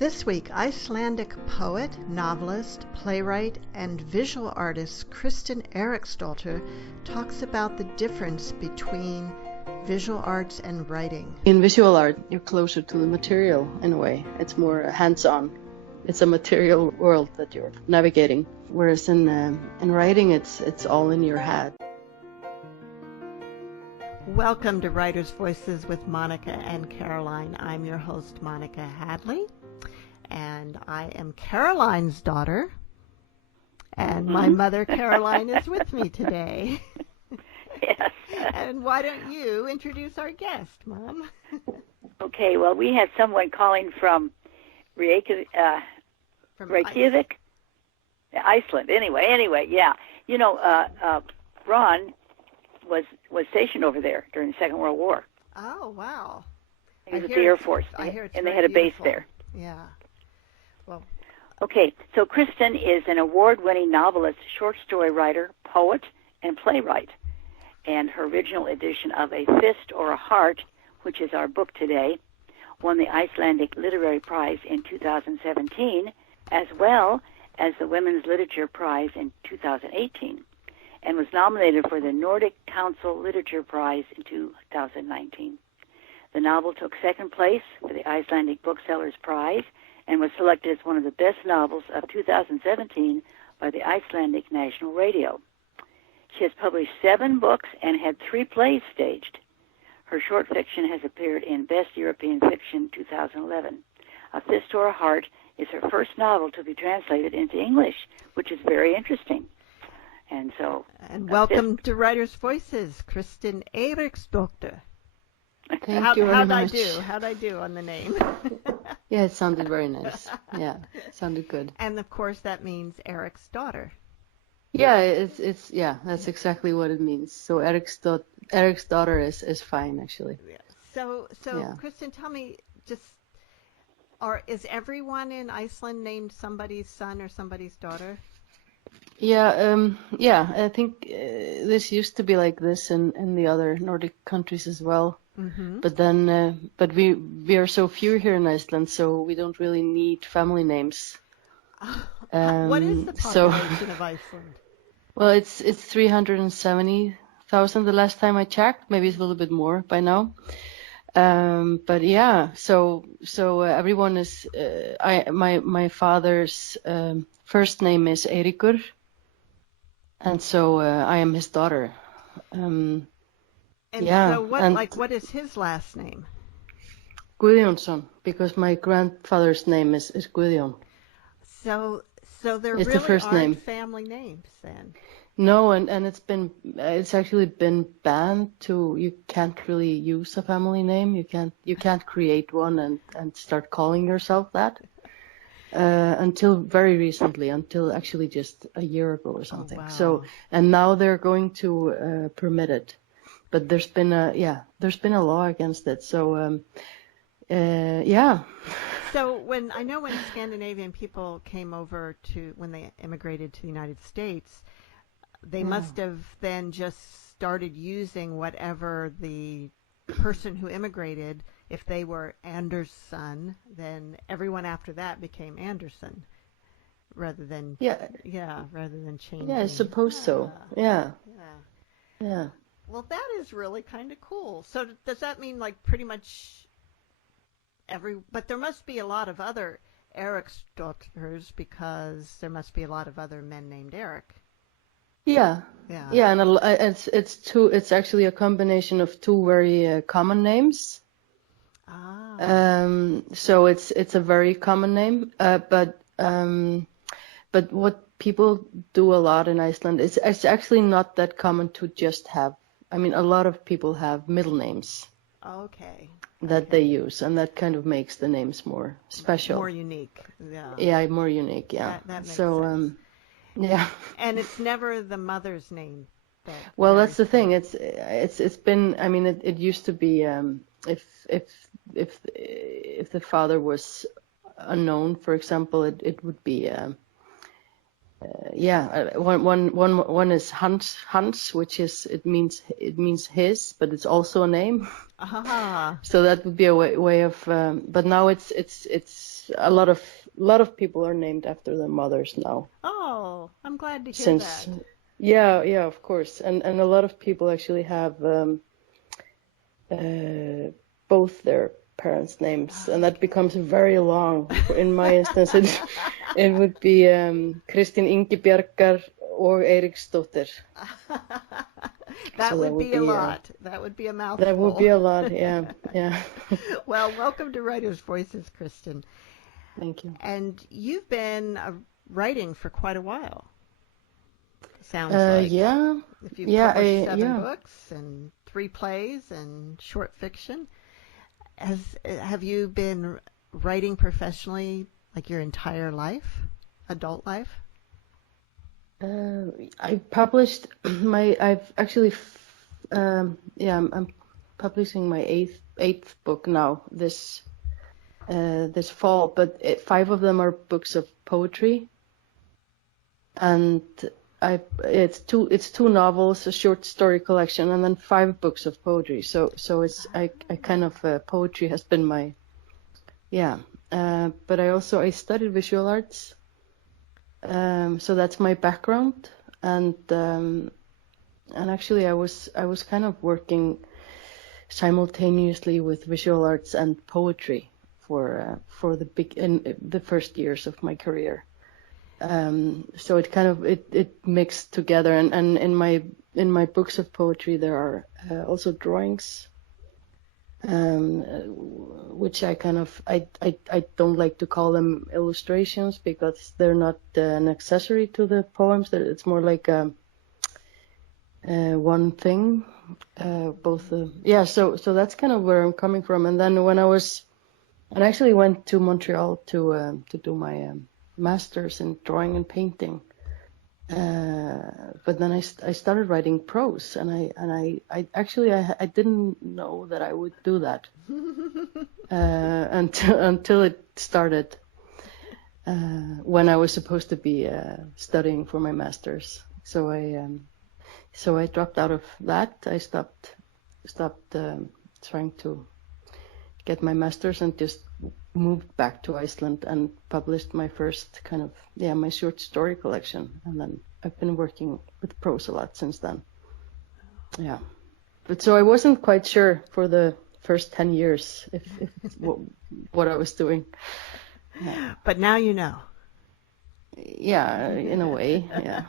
This week, Icelandic poet, novelist, playwright, and visual artist Kristin Eiriksdottir talks about the difference between visual arts and writing. In visual art, you're closer to the material in a way. It's more hands-on. It's a material world that you're navigating. Whereas in writing, it's all in your head. Welcome to Writers' Voices with Monica and Caroline. I'm your host, Monica Hadley, and I am Caroline's daughter, and my mother, Caroline, is with me today. Yes. And why don't you introduce our guest, Mom? Okay, well, we have someone calling from Reykjavik, Iceland. Anyway, yeah. You know, Ron was stationed over there during the Second World War. Oh, wow. He was at the Air Force, and they had a base there. Yeah. Well. Okay, so Kristin is an award-winning novelist, short story writer, poet, and playwright. And her original edition of A Fist or a Heart, which is our book today, won the Icelandic Literary Prize in 2017, as well as the Women's Literature Prize in 2018, and was nominated for the Nordic Council Literature Prize in 2019. The novel took second place for the Icelandic Booksellers Prize and was selected as one of the best novels of 2017 by the Icelandic National Radio. She has published 7 books and had 3 plays staged. Her short fiction has appeared in Best European Fiction 2011. A Fist or a Heart is her first novel to be translated into English, which is very interesting. And so, and welcome to Writers' Voices, Kristin Eiriksdottir. Thank you very much. How'd I do on the name? Yeah, it sounded very nice. Yeah, it sounded good. And of course, that means Eric's daughter. Yeah, it's that's exactly what it means. So Eric's daughter is fine, actually. Yeah. So yeah. Kristin, tell me, is everyone in Iceland named somebody's son or somebody's daughter? Yeah, I think this used to be like this in the other Nordic countries as well. Mm-hmm. But then, but we are so few here in Iceland, so we don't really need family names. What is the population of Iceland? Well, it's 370,000 the last time I checked. Maybe it's a little bit more by now. But yeah, so everyone is. My father's first name is Eiríkur, and so I am his daughter. So what is his last name? Guðjónsson, because my grandfather's name is Guðjón. So there it's really the first aren't name. family names then. No, and it's actually been banned to. You can't really use a family name. You can't create one and start calling yourself that until very recently, until actually just a year ago or something. Oh, wow. So, and now they're going to permit it, but there's been a law against it. So yeah. So when Scandinavian people came over when they immigrated to the United States, they must have then just started using whatever the person who immigrated, if they were Anderson, then everyone after that became Anderson, rather than changing. Yeah, I suppose so. Yeah. Well, that is really kind of cool. So does that mean like pretty much but there must be a lot of other Eiriksdotters, because there must be a lot of other men named Eric. Yeah, and it's actually a combination of 2 very common names. So it's a very common name, but what people do a lot in Iceland, it's actually not that common to just have. I mean, a lot of people have middle names. Okay. That they use, and that kind of makes the names more special. More unique, yeah. Yeah, more unique, yeah. That makes sense. Yeah. And it's never the mother's name. Well, that's the thing. It's been. I mean, it used to be if the father was unknown, for example, it would be one is Hans, which is it means his, but it's also a name. Ah, So that would be a way of. But now it's a lot of people are named after their mothers now. oh, I'm glad to hear Since that. yeah, of course, and a lot of people actually have both their parents' names, and that becomes very long. In my instance, it would be Kristin Eiriksdottir og Eiriksdottir. That So would be a lot. That would be a that would mouthful. be a lot. Yeah, yeah. Well, welcome to Writer's Voices, Kristen. Thank you. And you've been writing for quite a while, sounds like. Yeah, If you've yeah, published seven yeah. books and 3 plays and short fiction, have you been writing professionally like your entire life, adult life? I published I've actually, yeah, I'm publishing my eighth book now this fall, but 5 of them are books of poetry, and it's two novels, a short story collection, and then 5 books of poetry. So it's I kind of poetry has been my but I studied visual arts. So that's my background, and actually I was kind of working simultaneously with visual arts and poetry for in the first years of my career. So it kind of it mixed together, and in my books of poetry there are also drawings, which I kind of I don't like to call them illustrations because they're not an accessory to the poems. It's more like one thing. So that's kind of where I'm coming from. And then I actually went to Montreal to do my master's in drawing and painting. But then I started writing prose, and I actually I didn't know that I would do that until it started when I was supposed to be studying for my master's. So I dropped out of that. I stopped trying to get my master's and just moved back to Iceland and published my first kind of my short story collection, and then I've been working with prose a lot since then. Yeah, but so I wasn't quite sure for the first 10 years if what I was doing. Yeah. But now you know. Yeah, in a way. Yeah.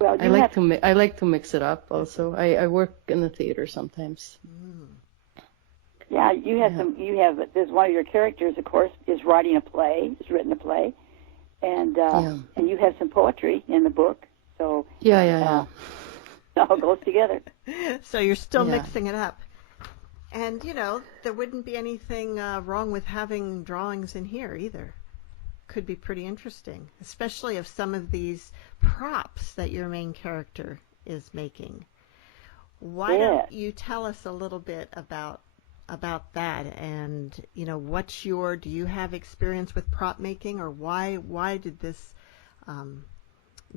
Well, I like to mix it up. Also, I work in the theater sometimes. Yeah, you have some. You have. There's one of your characters, of course, is writing a play. Has written a play, and and you have some poetry in the book. So yeah. It all goes together. So you're still mixing it up. And there wouldn't be anything wrong with having drawings in here either. Could be pretty interesting, especially of some of these props that your main character is making. Why don't you tell us a little bit about that, and do you have experience with prop making, or why did this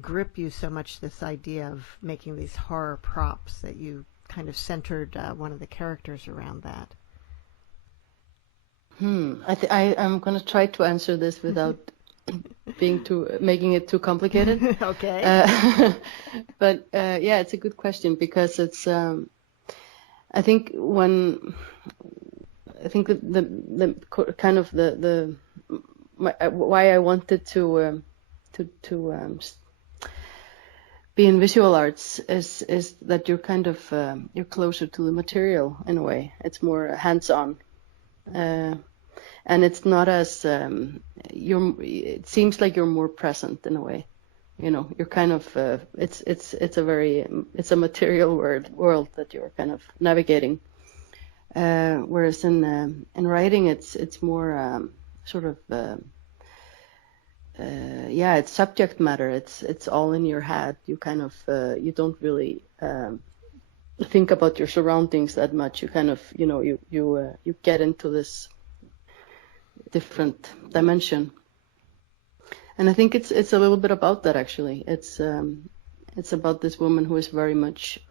grip you so much, this idea of making these horror props that you kind of centered one of the characters around that? I'm going to try to answer this without making it too complicated. Okay. But it's a good question, because it's I think the kind of why I wanted to be in visual arts is that you're kind of you're closer to the material in a way. It's more hands-on, and it's not as it seems like you're more present in a way. You're kind of it's a material world that you're kind of navigating, whereas in writing it's more sort of it's subject matter. It's all in your head. You kind of you don't really think about your surroundings that much. You kind of you get into this different dimension. And I think it's a little bit about that, actually. It's about this woman who is very much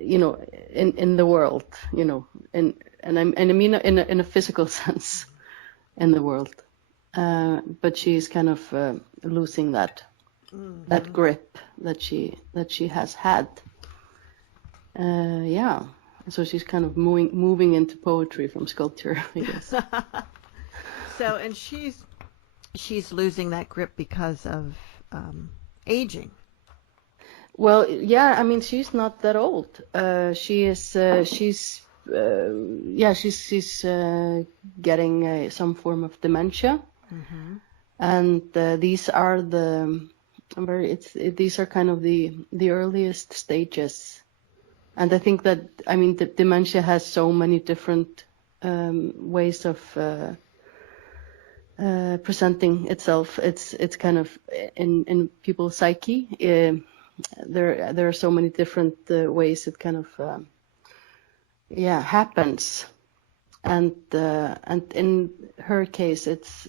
you know, in the world, you know, and I mean in a physical sense in the world. But she's kind of losing that grip that she has had. Yeah. So she's kind of moving into poetry from sculpture, I guess. So, and she's losing that grip because of aging. Well, yeah, I mean, she's not that old. She's getting some form of dementia, and these are these are kind of the earliest stages. And I think that, I mean, the dementia has so many different ways of presenting itself. It's kind of in people's psyche. There are so many different ways it kind of happens. And in her case, it's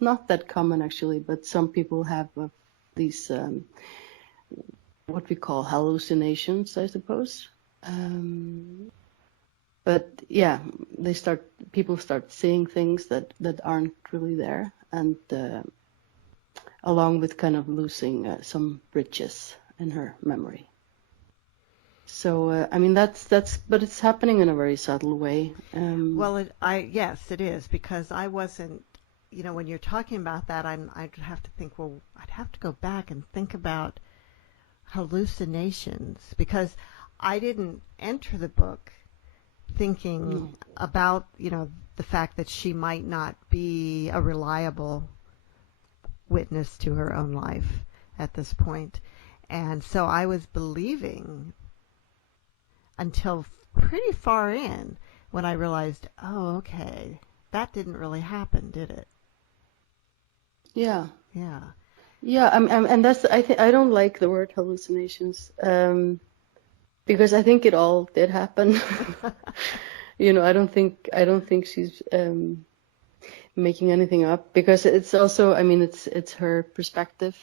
not that common actually, but some people have these what we call hallucinations, I suppose. But yeah, people start seeing things that aren't really there, and along with kind of losing some bridges in her memory. So I mean but it's happening in a very subtle way. Well, yes, it is, because I wasn't, you know, when you're talking about that, I'd have to think, well, I'd have to go back and think about hallucinations, because I didn't enter the book thinking about, you know, the fact that she might not be a reliable witness to her own life at this point. And so I was believing until pretty far in, when I realized, oh, okay, that didn't really happen, did it? Yeah. Yeah. Yeah, and that's, I don't like the word hallucinations, because I think it all did happen. You know, I don't think she's making anything up, because it's also, I mean, it's her perspective,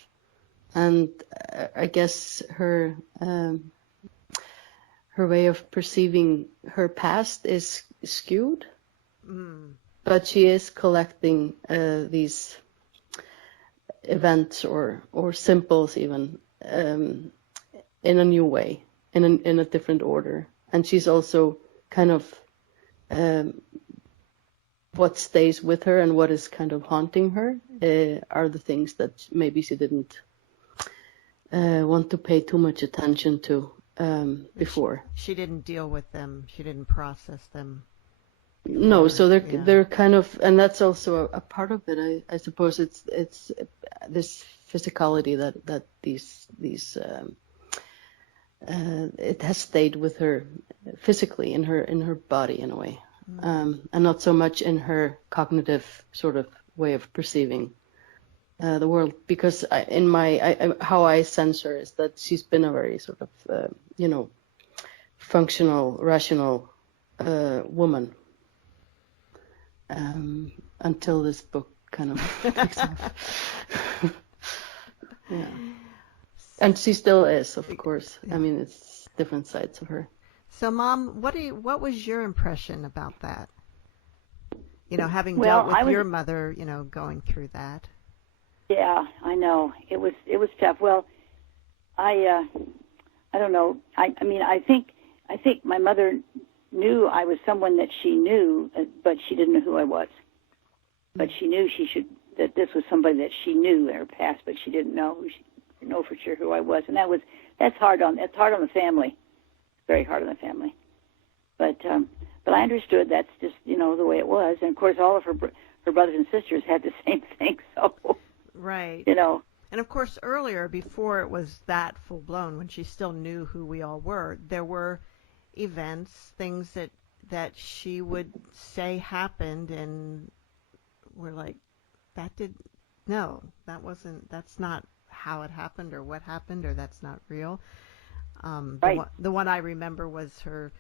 and I guess her way of perceiving her past is skewed, but she is collecting these events or symbols even in a new way, in a different order. And she's also kind of what stays with her and what is kind of haunting her are the things that maybe she didn't want to pay too much attention to before. She didn't deal with them. She didn't process them. No, so they're kind of, and that's also a part of it. I suppose it's this physicality that these it has stayed with her physically in her body in a way, and not so much in her cognitive sort of way of perceiving the world. Because how I sense her is that she's been a very sort of you know, functional, rational woman. Until this book kind of picks up. Yeah. And she still is, of course. I mean, it's different sides of her. So, Mom, what was your impression about that? You know, having dealt with your mother, you know, going through that. Yeah, I know. It was tough. Well, I don't know. I mean, I think my mother knew I was someone that she knew, but she didn't know who I was. But she knew that this was somebody that she knew in her past, but she didn't know for sure who I was, and that's hard on the family, very hard on the family. But I understood that's just, you know, the way it was, and of course all of her brothers and sisters had the same thing. So right, you know. And of course earlier, before it was that full blown, when she still knew who we all were, there were events, things that she would say happened, and we're like, that's not how it happened, or what happened, or that's not real. Right. The one I remember was her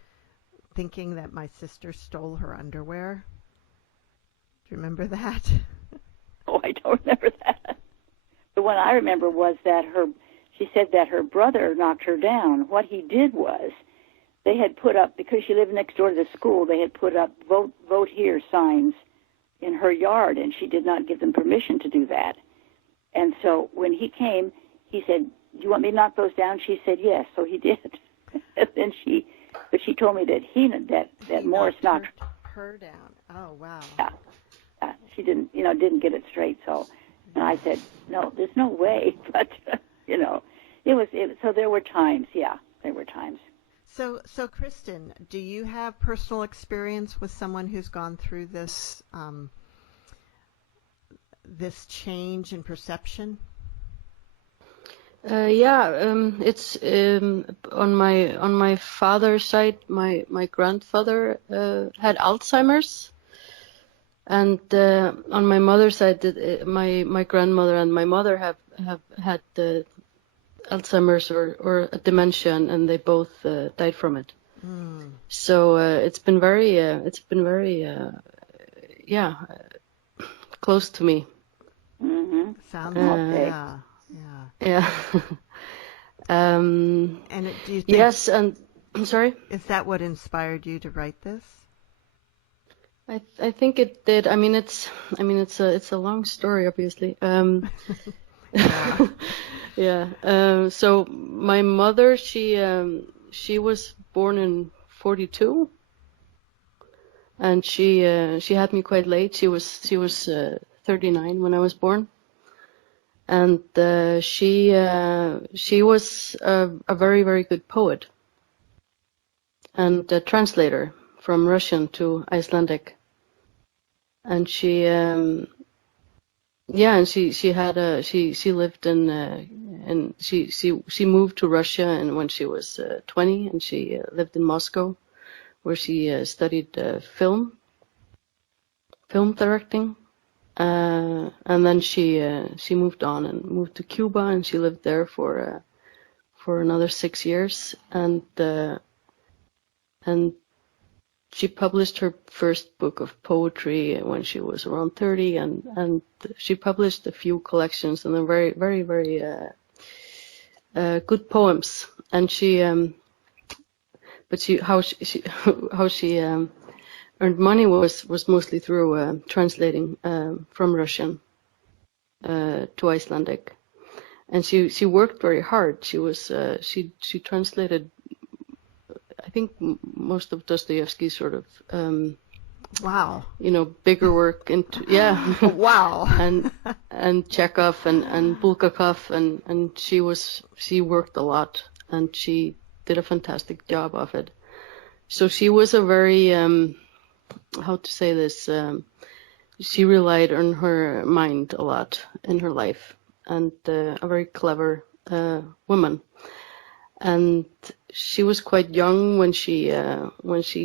thinking that my sister stole her underwear. Do you remember that? Oh, I don't remember that. The one I remember was that she said that her brother knocked her down. What he did was, they had put up, because she lived next door to the school, they had put up vote here signs in her yard, and she did not give them permission to do that. And so when he came, he said, "Do you want me to knock those down?" She said yes, so he did. And then but she told me that Morris knocked her down. Oh, wow. Yeah. She didn't get it straight. So, and I said, "No, there's no way." But so there were times. Yeah, there were times. So Kristin, do you have personal experience with someone who's gone through this this change in perception? It's on my father's side. My grandfather had Alzheimer's, and on my mother's side, my grandmother and my mother have had Alzheimer's or a dementia, and they both died from it. Mm. So it's been very close to me. Mm-hmm. Sounds like Yeah. And do you think, yes, and I'm sorry. Is that what inspired you to write this? I think it did. I mean, it's a long story, obviously. Yeah. Yeah. So my mother, she was born in 1942, and she had me quite late. She was 39 when I was born, and she was a very, very good poet and a translator from Russian to Icelandic, and she lived and she moved to Russia and when she was 20, and she lived in Moscow, where she studied film directing, and then she moved on and moved to Cuba, and she lived there for another 6 years, and she published her first book of poetry when she was around 30, and she published a few collections, and they're very, very, very good poems. And how she earned money was mostly through translating from Russian to Icelandic, and she worked very hard. She translated, I think, most of Dostoevsky's sort of wow, bigger work into wow, and Chekhov and Bulgakov, and she worked a lot, and she did a fantastic job of it. So she was a very how to say this, she relied on her mind a lot in her life, and a very clever woman. And she was quite young when she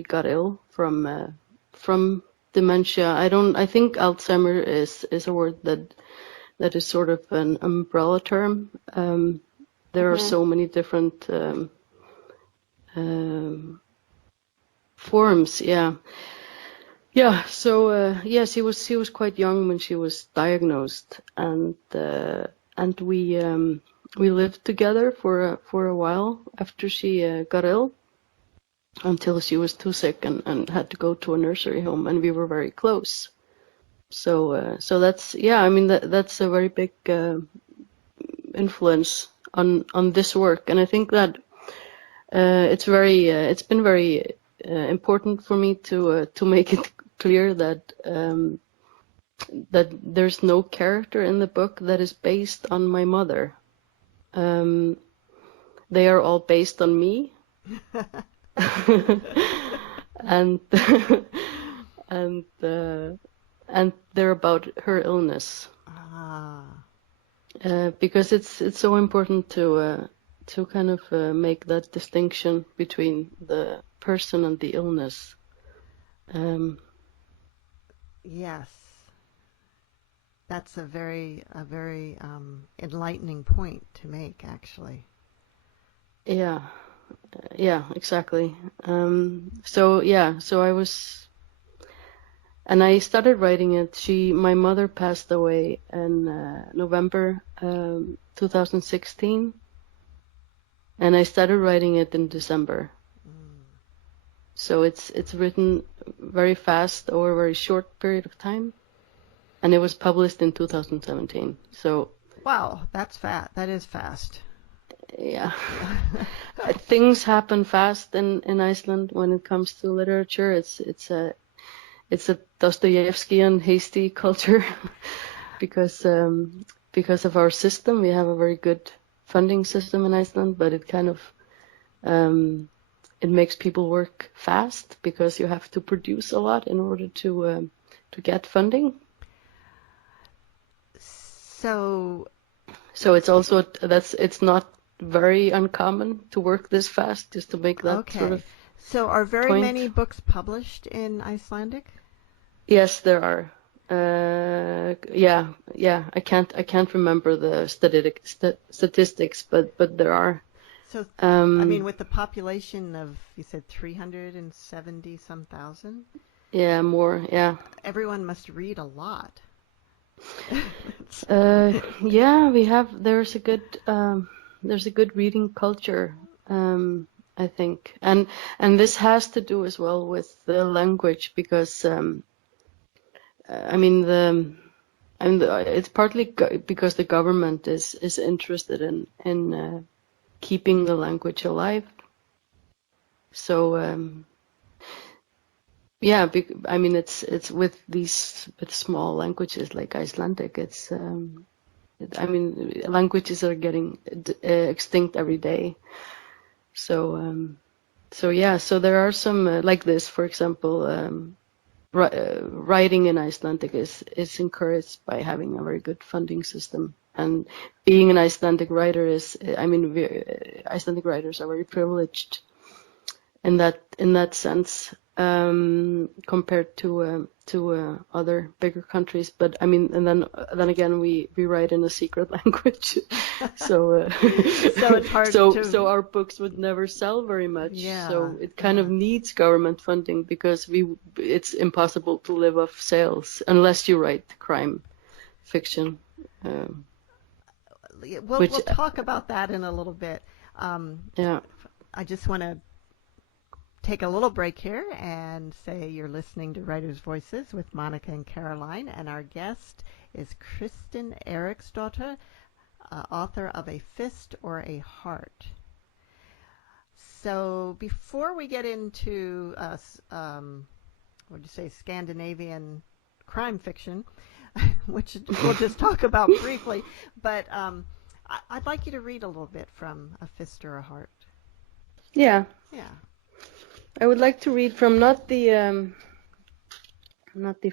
got ill from dementia. I think Alzheimer is a word that is sort of an umbrella term. There are so many different forms. Yeah. So she was quite young when she was diagnosed, and we lived together for a while after she got ill, until she was too sick and had to go to a nursery home, and we were very close. So that's that's a very big influence on this work, and I think that it's been very important for me to make it clear that there's no character in the book that is based on my mother. They are all based on me. and they're about her illness. Because it's so important to kind of make that distinction between the person and the illness. Yes, that's a very enlightening point to make, actually. Yeah, exactly. So I was, and I started writing it. My mother passed away in November 2016, and I started writing it in December. So it's written very fast over a very short period of time, and it was published in 2017. So wow, that's fast. That is fast. yeah, things happen fast in Iceland when it comes to literature. It's a Dostoevskian hasty culture because of our system. We have a very good funding system in Iceland, but it kind of it makes people work fast because you have to produce a lot in order to get funding. So it's also it's not very uncommon to work this fast, just to make that sort of So are very point. many books published in Icelandic? Yes, there are. Yeah. I can't remember the statistics, but there are. So I mean, with the population of, you said 370 some thousand. Yeah, more. Yeah. Everyone must read a lot. Yeah, there's a good reading culture, I think, and this has to do as well with the language, because I mean it's partly because the government is interested in keeping the language alive. So yeah, I mean it's with small languages like Icelandic. I mean, languages are getting extinct every day. So yeah, so there are some like this, for example. Writing in Icelandic is encouraged by having a very good funding system, and being an Icelandic writer Icelandic writers are very privileged in that sense, compared to other bigger countries. But I mean, and then again, we write in a secret language, so so it's hard so our books would never sell very much. Yeah, so it kind of needs government funding, because it's impossible to live off sales unless you write crime fiction. We'll talk about that in a little bit. Yeah. I just want to take a little break here and say you're listening to Writers' Voices with Monica and Caroline, and our guest is Kristin Eiriksdottir, author of A Fist or a Heart. So before we get into Scandinavian crime fiction, which we'll just talk about briefly, but I'd like you to read a little bit from A Fist or a Heart. Yeah. I would like to read from not the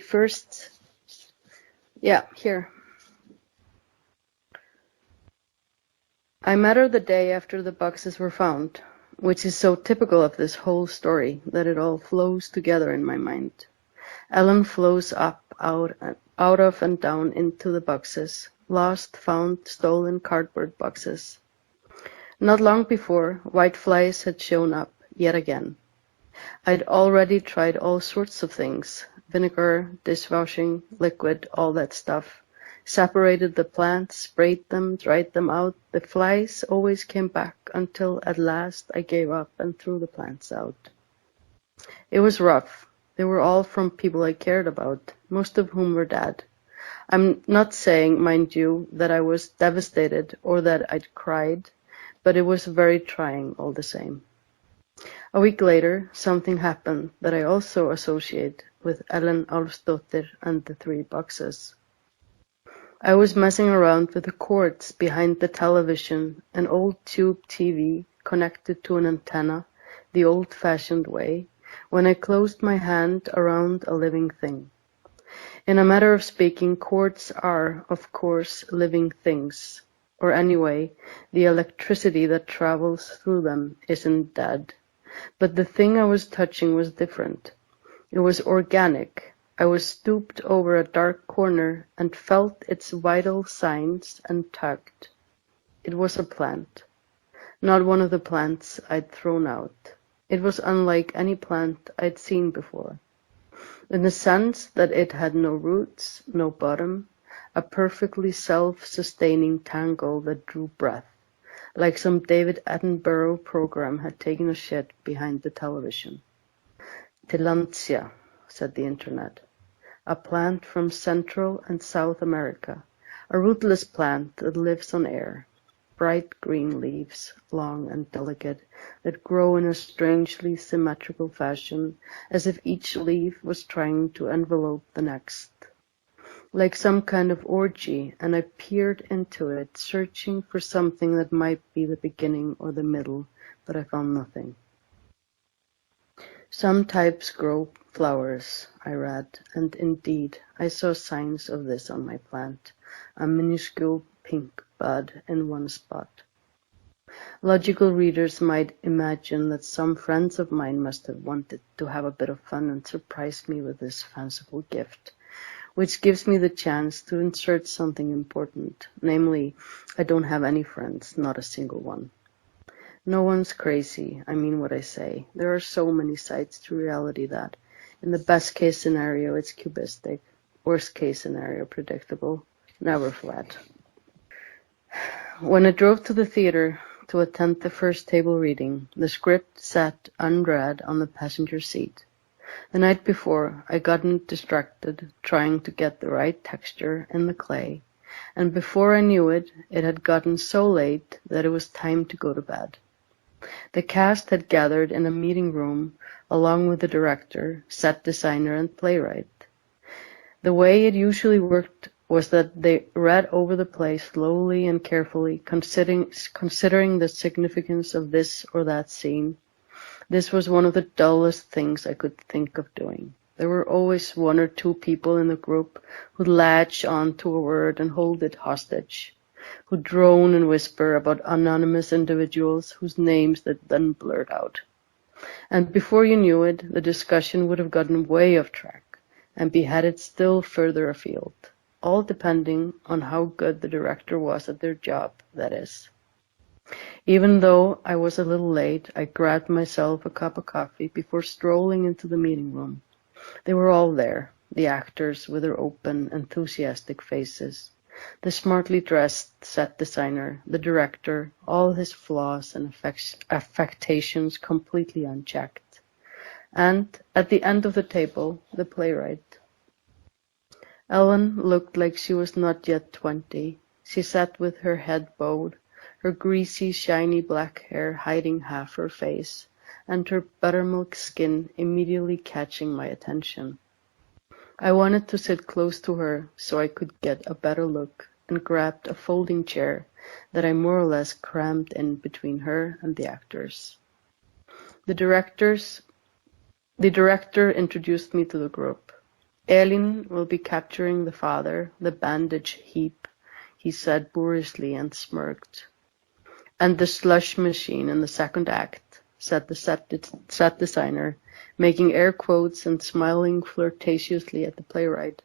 first. Yeah, here. I met her the day after the boxes were found, which is so typical of this whole story that it all flows together in my mind. Ellen flows up, out of and down into the boxes, lost, found, stolen cardboard boxes. Not long before, white flies had shown up yet again. I'd already tried all sorts of things, vinegar, dishwashing, liquid, all that stuff. Separated the plants, sprayed them, dried them out. The flies always came back until at last I gave up and threw the plants out. It was rough. They were all from people I cared about, most of whom were dead. I'm not saying, mind you, that I was devastated or that I'd cried, but it was very trying all the same. A week later, something happened that I also associate with Ellen Eiriksdottir and the 3 boxes. I was messing around with the cords behind the television, an old tube TV connected to an antenna, the old-fashioned way, when I closed my hand around a living thing. In a matter of speaking, cords are, of course, living things, or anyway, the electricity that travels through them isn't dead. But the thing I was touching was different. It was organic. I was stooped over a dark corner and felt its vital signs and tugged. It was a plant. Not one of the plants I'd thrown out. It was unlike any plant I'd seen before, in the sense that it had no roots, no bottom, a perfectly self-sustaining tangle that drew breath, like some David Attenborough program had taken a shit behind the television. Tillandsia, said the internet. A plant from Central and South America, a rootless plant that lives on air. Bright green leaves, long and delicate, that grow in a strangely symmetrical fashion, as if each leaf was trying to envelope the next. Like some kind of orgy, and I peered into it, searching for something that might be the beginning or the middle, but I found nothing. Some types grow flowers, I read, and indeed I saw signs of this on my plant, a minuscule pink bud in one spot. Logical readers might imagine that some friends of mine must have wanted to have a bit of fun and surprise me with this fanciful gift, which gives me the chance to insert something important, namely, I don't have any friends, not a single one. No one's crazy, I mean what I say. There are so many sides to reality that, in the best case scenario, it's cubistic, worst case scenario, predictable, never flat. When I drove to the theater to attend the first table reading, the script sat unread on the passenger seat. The night before, I gotten distracted trying to get the right texture in the clay, and before I knew it, it had gotten so late that it was time to go to bed. The cast had gathered in a meeting room along with the director, set designer, and playwright. The way it usually worked was that they read over the play slowly and carefully, considering the significance of this or that scene. This was one of the dullest things I could think of doing. There were always one or two people in the group who'd latch on to a word and hold it hostage, who drone and whisper about anonymous individuals whose names they then blurt out. And before you knew it, the discussion would have gotten way off track and be headed still further afield, all depending on how good the director was at their job, that is. Even though I was a little late, I grabbed myself a cup of coffee before strolling into the meeting room. They were all there, the actors with their open, enthusiastic faces, the smartly dressed set designer, the director, all his flaws and affectations completely unchecked. And at the end of the table, the playwright. Ellen looked like she was not yet 20. She sat with her head bowed, her greasy, shiny black hair hiding half her face, and her buttermilk skin immediately catching my attention. I wanted to sit close to her so I could get a better look, and grabbed a folding chair that I more or less crammed in between her and the actors. The director introduced me to the group. Elin will be capturing the father, the bandage heap, he said boorishly and smirked. And the slush machine in the second act, said the set designer, making air quotes and smiling flirtatiously at the playwright.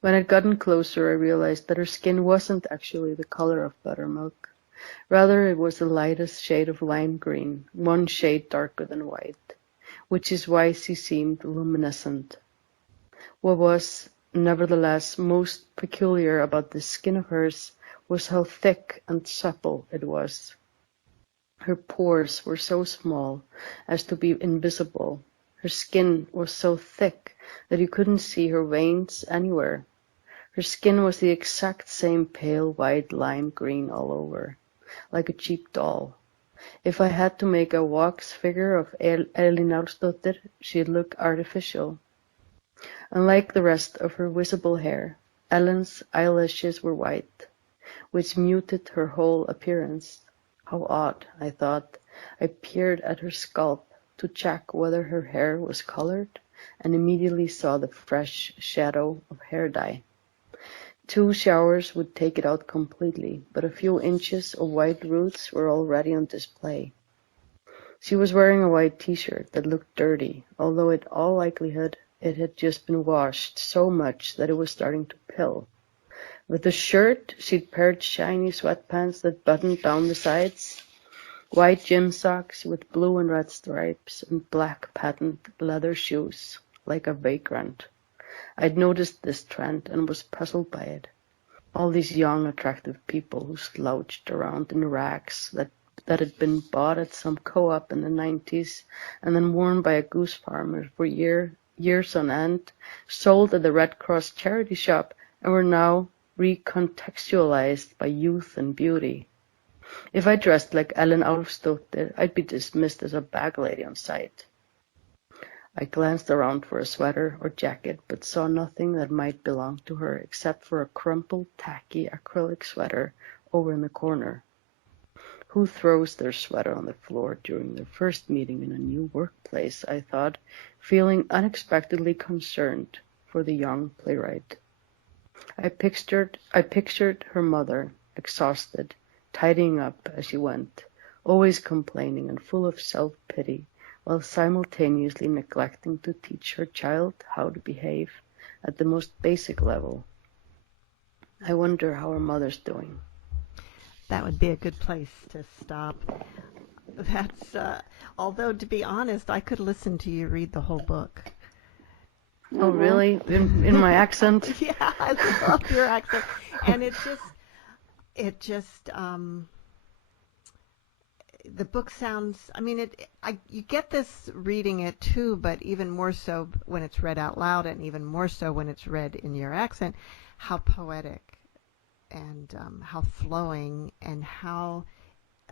When I'd gotten closer, I realized that her skin wasn't actually the color of buttermilk. Rather, it was the lightest shade of lime green, one shade darker than white, which is why she seemed luminescent. What was, nevertheless, most peculiar about this skin of hers was how thick and supple it was. Her pores were so small as to be invisible. Her skin was so thick that you couldn't see her veins anywhere. Her skin was the exact same pale white lime green all over, like a cheap doll. If I had to make a wax figure of Eiriksdottir, she'd look artificial. Unlike the rest of her visible hair, Ellen's eyelashes were white, which muted her whole appearance. How odd, I thought. I peered at her scalp to check whether her hair was colored, and immediately saw the fresh shadow of hair dye. 2 showers would take it out completely, but a few inches of white roots were already on display. She was wearing a white t-shirt that looked dirty, although in all likelihood it had just been washed so much that it was starting to pill. With the shirt, she'd paired shiny sweatpants that buttoned down the sides, white gym socks with blue and red stripes, and black patent leather shoes, like a vagrant. I'd noticed this trend and was puzzled by it. All these young, attractive people who slouched around in rags that had been bought at some co-op in the 90s and then worn by a goose farmer for years on end, sold at the Red Cross charity shop, and were now recontextualized by youth and beauty. If I dressed like Ellen Eiriksdottir, I'd be dismissed as a bag lady on sight. I glanced around for a sweater or jacket, but saw nothing that might belong to her except for a crumpled, tacky acrylic sweater over in the corner. Who throws their sweater on the floor during their first meeting in a new workplace, I thought, feeling unexpectedly concerned for the young playwright. I pictured her mother, exhausted, tidying up as she went, always complaining and full of self-pity, while simultaneously neglecting to teach her child how to behave at the most basic level. I wonder how her mother's doing. That would be a good place to stop. That's, although to be honest, I could listen to you read the whole book. Oh, really? In my accent? Yeah, I love your accent. And the book sounds, I mean, you get this reading it too, but even more so when it's read out loud and even more so when it's read in your accent, how poetic and how flowing and how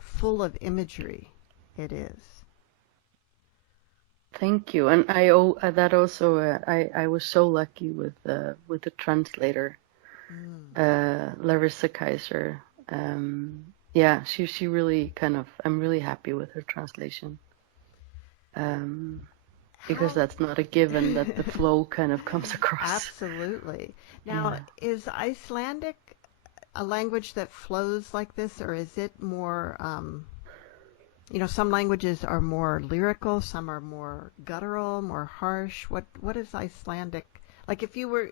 full of imagery it is. Thank you. And I was so lucky with the translator, Larissa Kaiser. Yeah, she really I'm really happy with her translation. Because that's not a given that the flow kind of comes across. Absolutely. Now, is Icelandic a language that flows like this, or is it more, some languages are more lyrical, some are more guttural, more harsh. What is Icelandic? Like if you were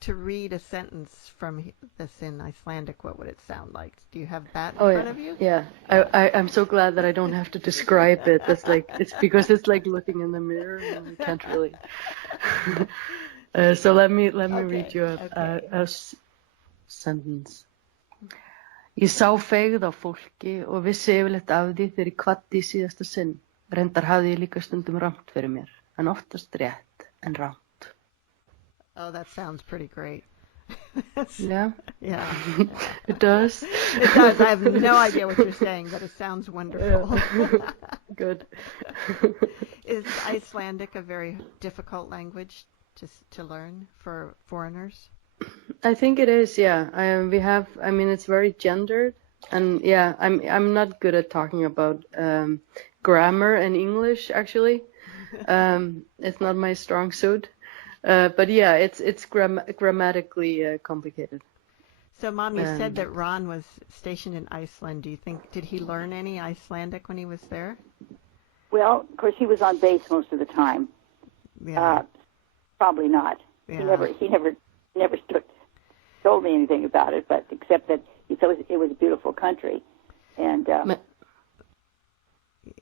to read a sentence from this in Icelandic, what would it sound like? Do you have that in front of you? Yeah. I'm so glad that I don't have to describe it. It's because it's like looking in the mirror and you can't really. So let me read you a sentence. Ég sá feigð á fólki og vissi yfirleitt af því þegar ég kvaddi í síðasta sinn. Reyndar hafði ég líka stundum rangt fyrir mér, en oftast rétt en rangt. Oh, that sounds pretty great. Yeah? Yeah. It does? It does. I have no idea what you're saying, but it sounds wonderful. Yeah. Good. Is Icelandic a very difficult language to learn for foreigners? I think it is, yeah. It's very gendered, and yeah, I'm not good at talking about grammar and English actually. It's not my strong suit. But yeah, it's grammatically complicated. So, Mom, you said that Ron was stationed in Iceland. Did he learn any Icelandic when he was there? Well, of course, he was on base most of the time. Yeah. Probably not. Yeah. He never told me anything about it, but except that he thought it was a beautiful country. And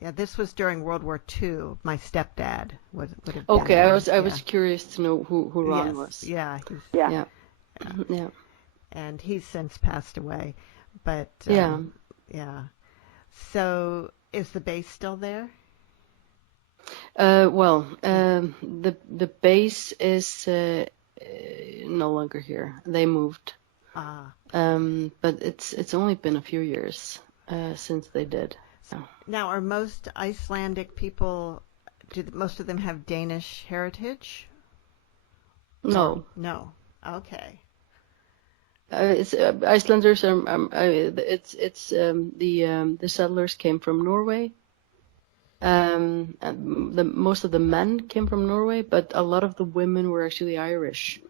yeah, this was during World War II. My stepdad would have. Okay, I was curious to know who Ron was. Yeah. Yeah. And he's since passed away, but yeah. So is the base still there? The base is no longer here. They moved. But it's only been a few years since they did. So. Now, are most Icelandic people? Do most of them have Danish heritage? No. No. Okay. Icelanders are. The settlers came from Norway. And most of the men came from Norway, but a lot of the women were actually Irish.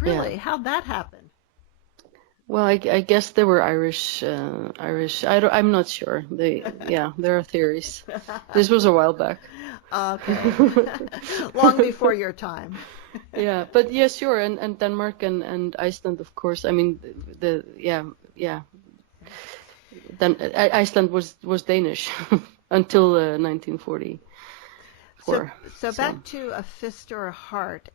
Really? Yeah. How'd that happen? Well, I guess they were Irish. I'm not sure. There are theories. This was a while back. Okay. Long before your time. Yeah, but yeah, sure. And Denmark and Iceland, of course. I mean, Then Iceland was Danish until 1940. So back to A Fist or a Heart.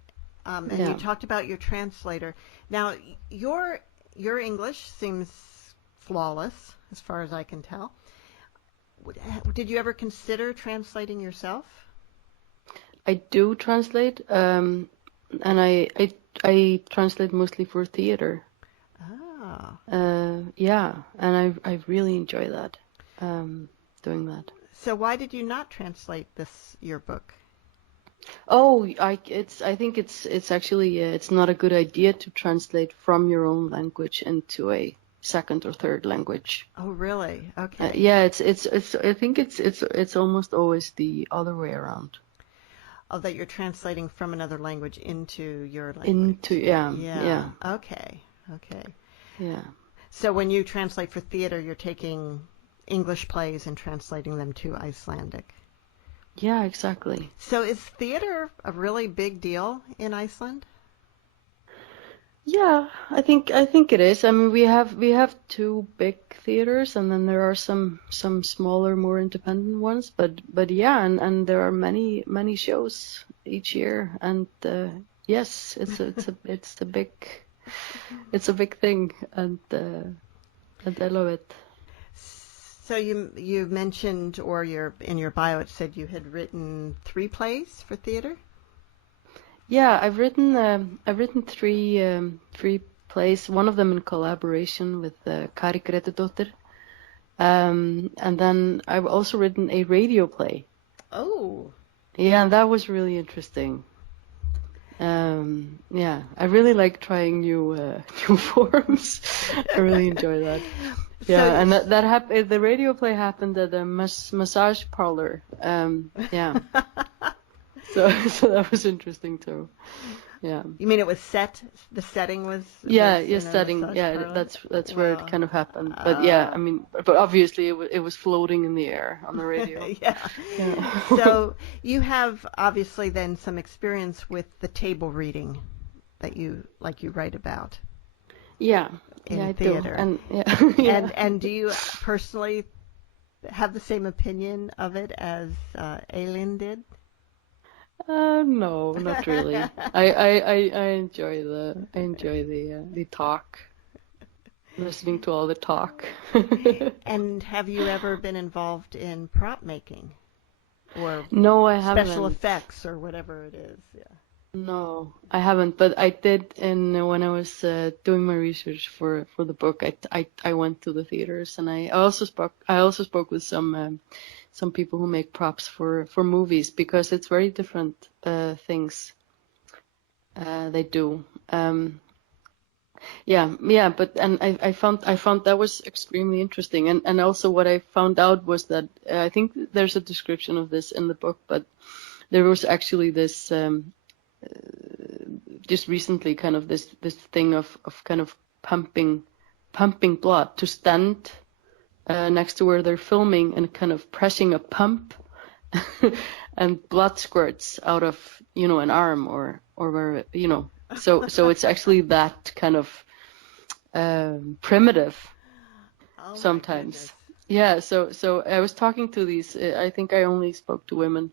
And you talked about your translator. Now, your English seems flawless, as far as I can tell. Did you ever consider translating yourself? I do translate, and I translate mostly for theater. Ah. Yeah, and I really enjoy that, doing that. So why did you not translate your book? Oh, I think it's actually it's not a good idea to translate from your own language into a second or third language. Oh, really? Okay. Yeah, it's I think it's almost always the other way around. Oh, that you're translating from another language into your language. Yeah. Okay. Yeah. So when you translate for theater, you're taking English plays and translating them to Icelandic. Yeah, exactly. So is theater a really big deal in Iceland? Yeah, I think it is. I mean, we have two big theaters, and then there are some smaller, more independent ones. But yeah, and there are many shows each year, and yes, it's a big thing, and I love it. So you mentioned, or in your bio it said you had written 3 plays for theater? Yeah, I've written three plays. One of them in collaboration with Kristin Eiriksdottir, and then I've also written a radio play. Oh. Yeah, and that was really interesting. Yeah, I really like trying new forms. I really enjoy that. Yeah, and that happened. The radio play happened at a massage parlor. Yeah. So that was interesting too. Yeah. You mean it was set? The setting was? Yeah, was setting. Yeah, parlor? that's where it kind of happened. But yeah, I mean, but obviously it was floating in the air on the radio. Yeah. So you have obviously then some experience with the table reading that you write about. Yeah. In I theater. do. And yeah. And do you personally have the same opinion of it as Aileen did? No, not really. I enjoy the talk, listening to all the talk. And have you ever been involved in prop making, or no, I haven't. Special effects or whatever it is? Yeah. No, I haven't. But I did, when I was doing my research for the book. I went to the theaters, and I also spoke with some people who make props for movies, because it's very different things they do. But I found that was extremely interesting, and also what I found out was that I think there's a description of this in the book, but there was actually this just recently kind of this thing of kind of pumping blood, to stand next to where they're filming and kind of pressing a pump and blood squirts out of an arm or where so it's actually that kind of primitive sometimes. Yeah, so I was talking to these I think I only spoke to women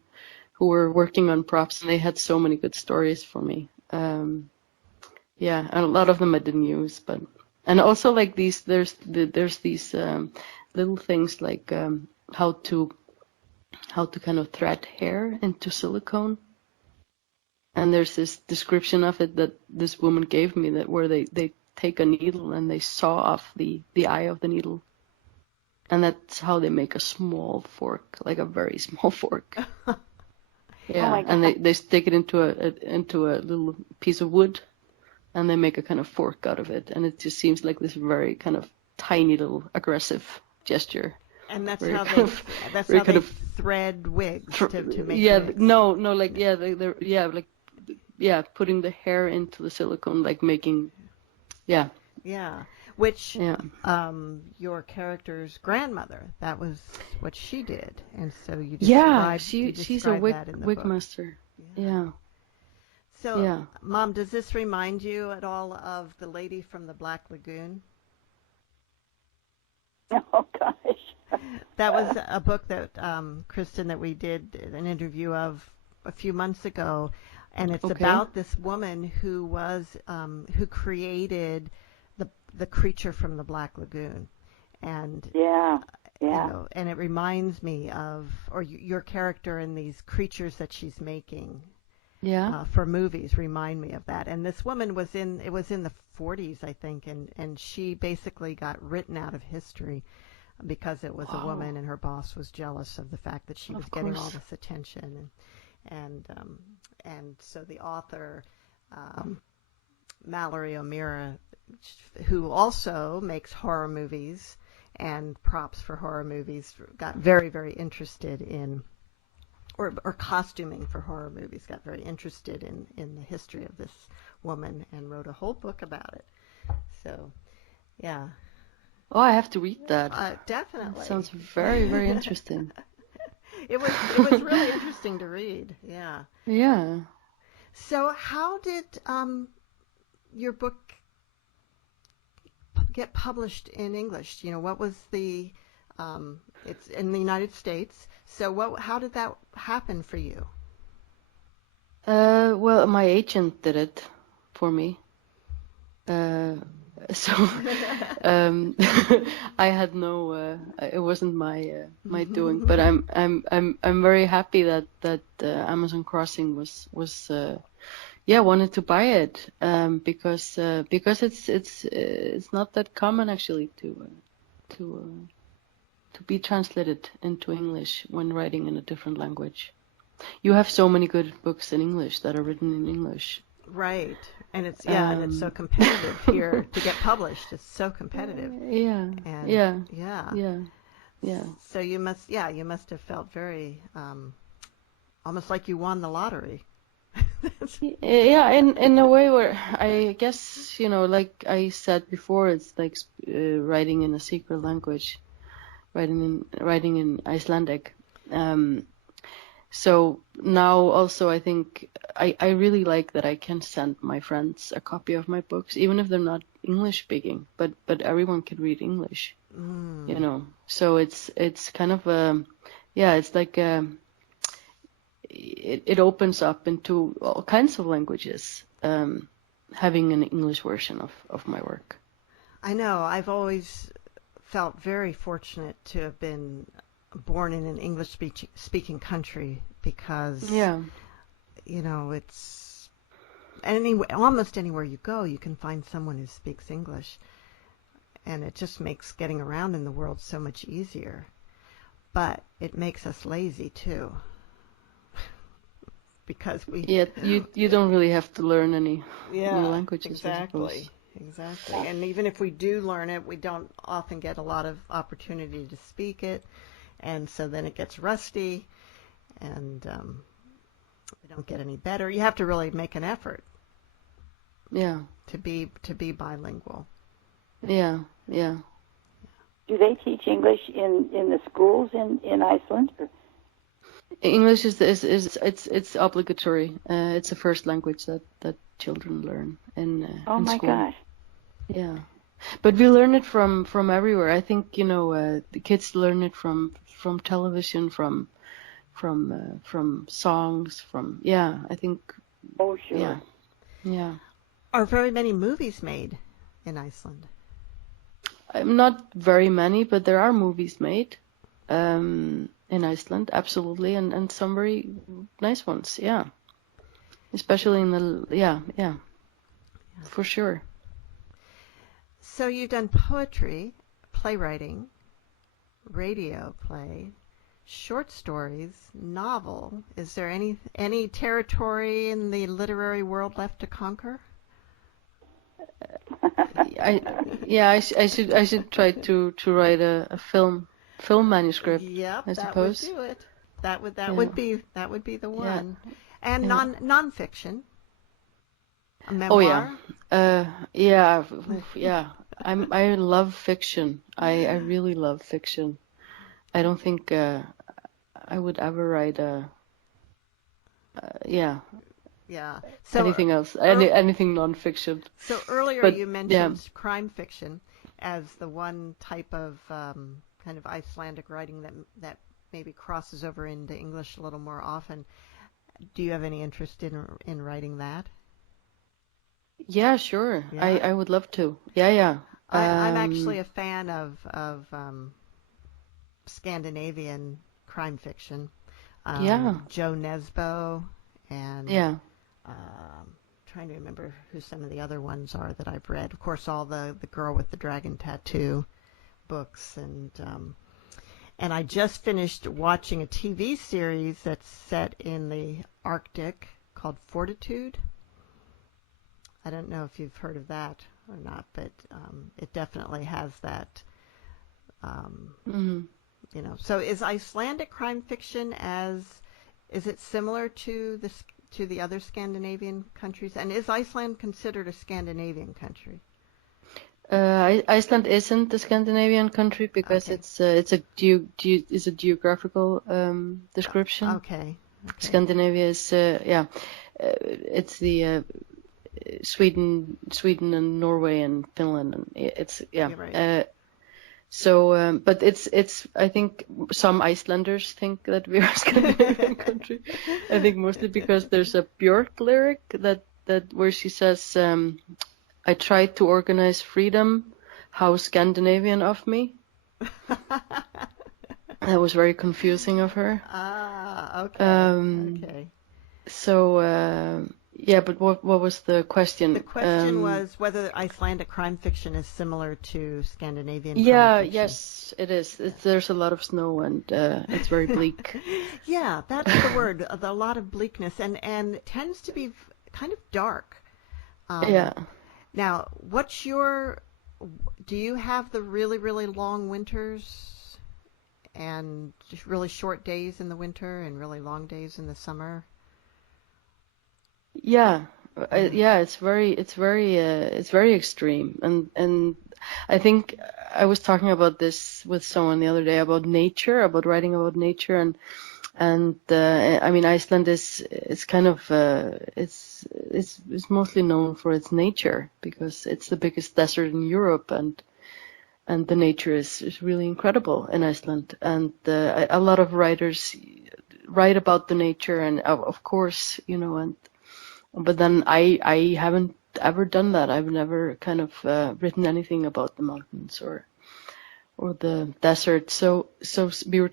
who were working on props, and they had so many good stories for me. Yeah, and a lot of them I didn't use, and also like there's these little things like how to kind of thread hair into silicone. And there's this description of it that this woman gave me, that where they take a needle and they saw off the eye of the needle. And that's how they make a small fork, like a very small fork. Yeah, oh and they stick it into a little piece of wood, and they make a kind of fork out of it, and it just seems like this very kind of tiny little aggressive gesture. And that's how they thread wigs to make wigs. They're putting the hair into the silicone, like making, which your character's grandmother, that was what she did, and so you described she's a wig master. Yeah. So, Mom, does this remind you at all of The Lady from the Black Lagoon? Oh gosh. That was a book that Kristin, that we did an interview of a few months ago. and it's Okay. about this woman who created the creature from the Black Lagoon, and Yeah. you know, and it reminds me of your character in these creatures that she's making Yeah. for movies remind me of that. And this woman was in the 40s, I think, and she basically got written out of history because it was a woman, and her boss was jealous of the fact that she was getting all this attention, and so the author, Mallory O'Meara, who also makes horror movies and props for horror movies, got very, very interested in, or costuming for horror movies, got very interested in the history of this woman and wrote a whole book about it. So, yeah. Oh, I have to read that. Definitely. Sounds very, very interesting. It was really interesting to read. Yeah. Yeah. So, how did your book get published in English? You know, what was the it's in the United States. So, how did that happen for you? Well, my agent did it for me. So I had no. It wasn't my doing. But I'm very happy that Amazon Crossing was wanted to buy it because it's not that common actually to be translated into English when writing in a different language. You have so many good books in English that are written in English. Right. And it's and it's so competitive here to get published. It's so competitive. Yeah. And Yeah. So you must have felt very almost like you won the lottery. Yeah, in a way where I guess, like I said before, it's like writing in a secret language, writing in Icelandic. So now also I think I really like that I can send my friends a copy of my books, even if they're not English speaking, but everyone can read English, So it's kind of it's like it opens up into all kinds of languages, having an English version of my work. I know. I've always felt very fortunate to have been born in an English-speaking country because, it's almost anywhere you go, you can find someone who speaks English, and it just makes getting around in the world so much easier. But it makes us lazy too, because you don't really have to learn any new languages. Exactly. And even if we do learn it, we don't often get a lot of opportunity to speak it. And so then it gets rusty, and we don't get any better. You have to really make an effort. Yeah. To be bilingual. Yeah. Do they teach English in the schools in Iceland? Or? English is it's obligatory. It's the first language that children learn in oh in my school. Gosh. Yeah. But we learn it from everywhere. I think the kids learn it from television, from songs, I think. Oh sure. Yeah. Are very many movies made in Iceland? Not very many, but there are movies made in Iceland, absolutely, and some very nice ones. Yeah. Especially in the for sure. So you've done poetry, playwriting, radio play, short stories, novel. Is there any territory in the literary world left to conquer? I should try to write a film manuscript. Yep, I suppose. That would do it. That would be the one. Yeah. And nonfiction. A memoir. Oh yeah. I love fiction. I really love fiction. I don't think I would ever write So anything else, anything nonfiction. So earlier you mentioned crime fiction as the one type of kind of Icelandic writing that maybe crosses over into English a little more often. do you have any interest in writing that? Yeah, sure. Yeah. I would love to. Yeah. I'm actually a fan of Scandinavian crime fiction. Yeah. Joe Nesbo and Yeah. trying to remember who some of the other ones are that I've read. Of course, all the Girl with the Dragon Tattoo books, and I just finished watching a TV series that's set in the Arctic called Fortitude. I don't know if you've heard of that or not, but it definitely has that. Mhm. So is Icelandic crime fiction is it similar to the other Scandinavian countries? And is Iceland considered a Scandinavian country? Iceland isn't a Scandinavian country because Okay. it's a geographical description. Okay. Scandinavia is it's the Sweden and Norway and Finland, and it's You're right. but it's I think some Icelanders think that we are a Scandinavian country. I think mostly because there's a Björk lyric that where she says, I tried to organize freedom, how Scandinavian of me. That was very confusing of her. Okay. Okay. So but what was the question? The question was whether Icelandic crime fiction is similar to Scandinavian crime fiction. Yes, it is. There's a lot of snow and it's very bleak. Yeah, that's the word. A lot of bleakness and it tends to be kind of dark. Yeah. Now, do you have the really, really long winters and just really short days in the winter and really long days in the summer? Yeah. It's very extreme, and I think I was talking about this with someone the other day about writing about nature, and I mean Iceland is kind of it's mostly known for its nature because it's the biggest desert in Europe, and the nature is really incredible in Iceland, and a lot of writers write about the nature, and of course but then I haven't ever done that. I've never kind of written anything about the mountains or the desert. So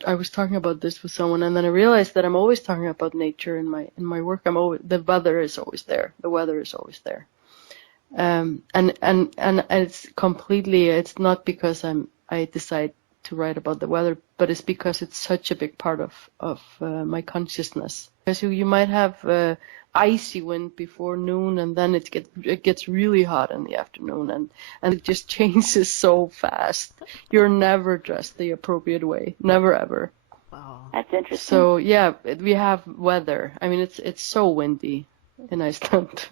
I was talking about this with someone, and then I realized that I'm always talking about nature in my work. The weather is always there. The weather is always there. And it's not because I decide to write about the weather, but it's because it's such a big part of my consciousness. Because you might have icy wind before noon, and then it gets really hot in the afternoon, and it just changes so fast. You're never dressed the appropriate way, never ever. Wow, that's interesting. So yeah, we have weather. I mean, it's so windy in Iceland.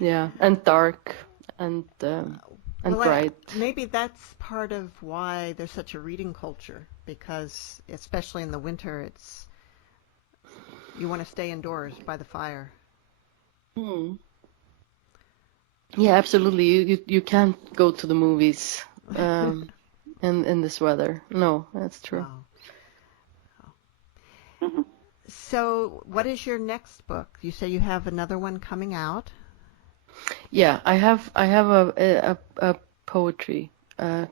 Yeah, and dark and bright. Maybe that's part of why there's such a reading culture, because especially in the winter, you want to stay indoors by the fire. Yeah, absolutely. You can't go to the movies in this weather. No, that's true. Wow. Mm-hmm. So, what is your next book? You say you have another one coming out. Yeah, I have a poetry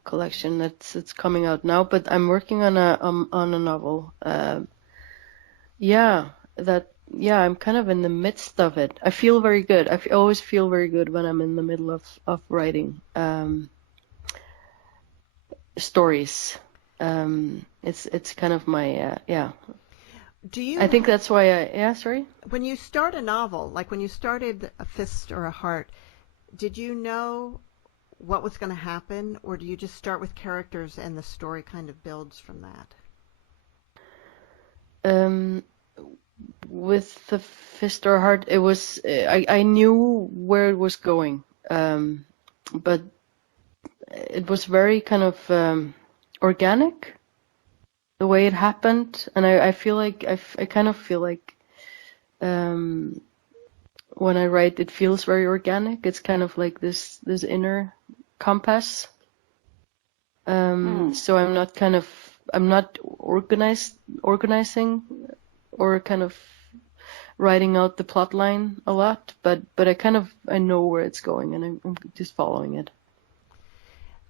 collection that's coming out now, but I'm working on a novel. I'm kind of in the midst of it. I feel very good. I always feel very good when I'm in the middle of writing stories. It's kind of my I think that's why sorry? When you start a novel, like when you started A Fist or a Heart, did you know what was going to happen, or do you just start with characters and the story kind of builds from that? With The Fist or Heart, it was I knew where it was going, but it was very kind of organic the way it happened, and I feel like I kind of feel like when I write, it feels very organic. It's kind of like this inner compass. So I'm not organizing or kind of writing out the plot line a lot, but I know where it's going, and I'm just following it.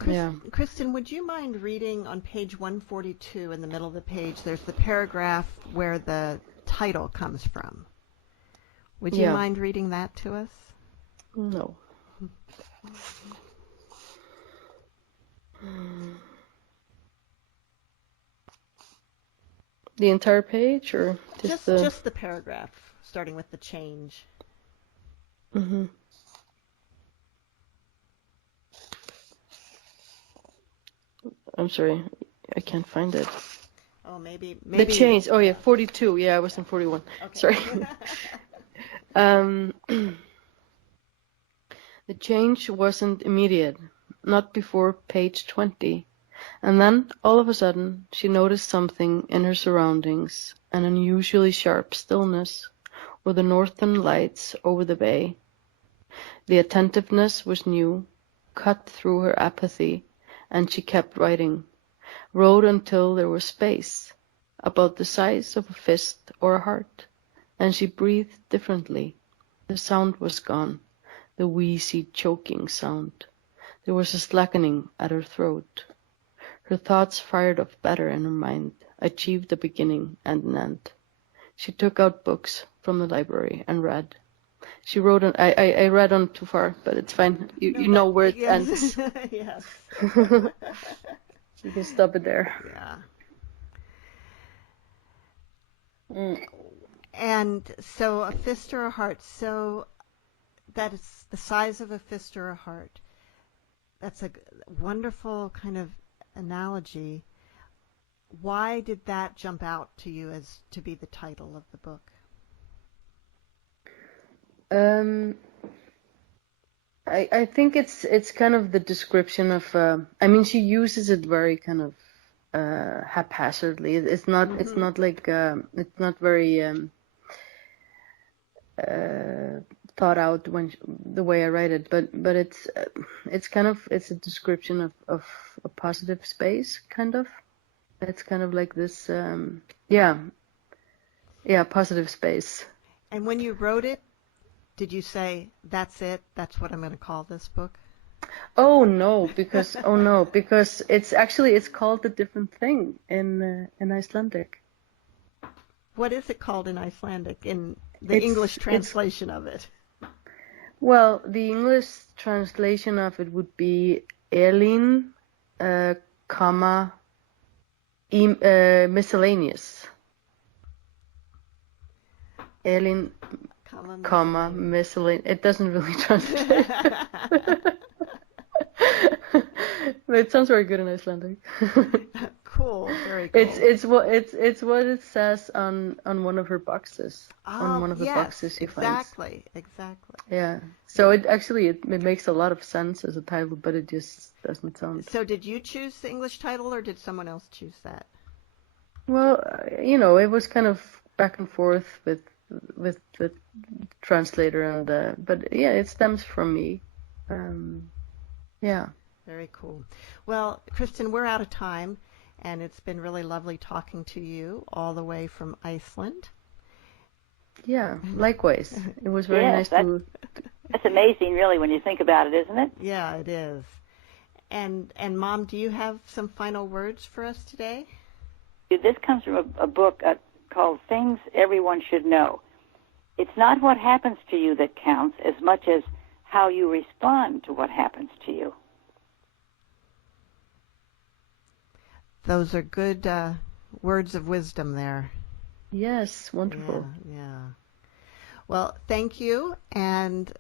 Yeah. Kristin, would you mind reading on page 142 in the middle of the page? There's the paragraph where the title comes from. Would you mind reading that to us? No. The entire page, or just the paragraph, starting with the change. Mm-hmm. I'm sorry, I can't find it. Oh, maybe the change. Oh yeah, 42. Yeah, I was in 41. Okay. Sorry. The change wasn't immediate, not before page 20. And then, all of a sudden, she noticed something in her surroundings, an unusually sharp stillness, or the northern lights over the bay. The attentiveness was new, cut through her apathy, and she kept writing. Wrote until there was space, about the size of a fist or a heart, and she breathed differently. The sound was gone, the wheezy, choking sound. There was a slackening at her throat. Her thoughts fired off better in her mind, achieved a beginning and an end. She took out books from the library and read. She wrote on. I read on too far, but it's fine. You know where it ends. Yes. You can stop it there. Yeah. And so a fist or a heart. So that is the size of a fist or a heart. That's a wonderful kind of analogy. Why did that jump out to you as to be the title of the book? I think it's kind of the description of. I mean, she uses it very kind of haphazardly. It's not. Mm-hmm. It's not like. It's not very thought out the way I write it. But it's kind of a description of a positive space, kind of. It's kind of like this. Positive space. And when you wrote it, did you say, that's it, that's what I'm going to call this book? Oh no, because it's called a different thing in Icelandic. What is it called in Icelandic, in the English translation of it? Well, the English translation of it would be Elin, miscellaneous. Elin, miscellaneous. It doesn't really translate. But it sounds very good in Icelandic. Cool, very cool. It's what it says on one of her boxes. On one of the boxes she finds. Exactly. Yeah. So it makes a lot of sense as a title, but it just doesn't sound. So did you choose the English title, or did someone else choose that? Well, it was kind of back and forth with the translator, and but yeah, it stems from me. Yeah. Very cool. Well, Kristin, we're out of time, and it's been really lovely talking to you all the way from Iceland. Yeah, likewise. It was very nice to. That's amazing, really, when you think about it, isn't it? Yeah, it is. And Mom, do you have some final words for us today? This comes from a book called Things Everyone Should Know. It's not what happens to you that counts as much as how you respond to what happens to you. Those are good words of wisdom there. Yes, wonderful. Yeah. Well, thank you. And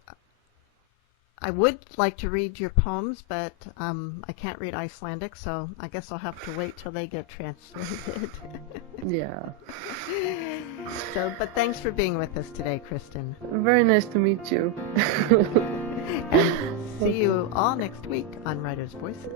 I would like to read your poems, but I can't read Icelandic, so I guess I'll have to wait till they get translated. Yeah. But thanks for being with us today, Kristin. Very nice to meet you. And see you all next week on Writers' Voices.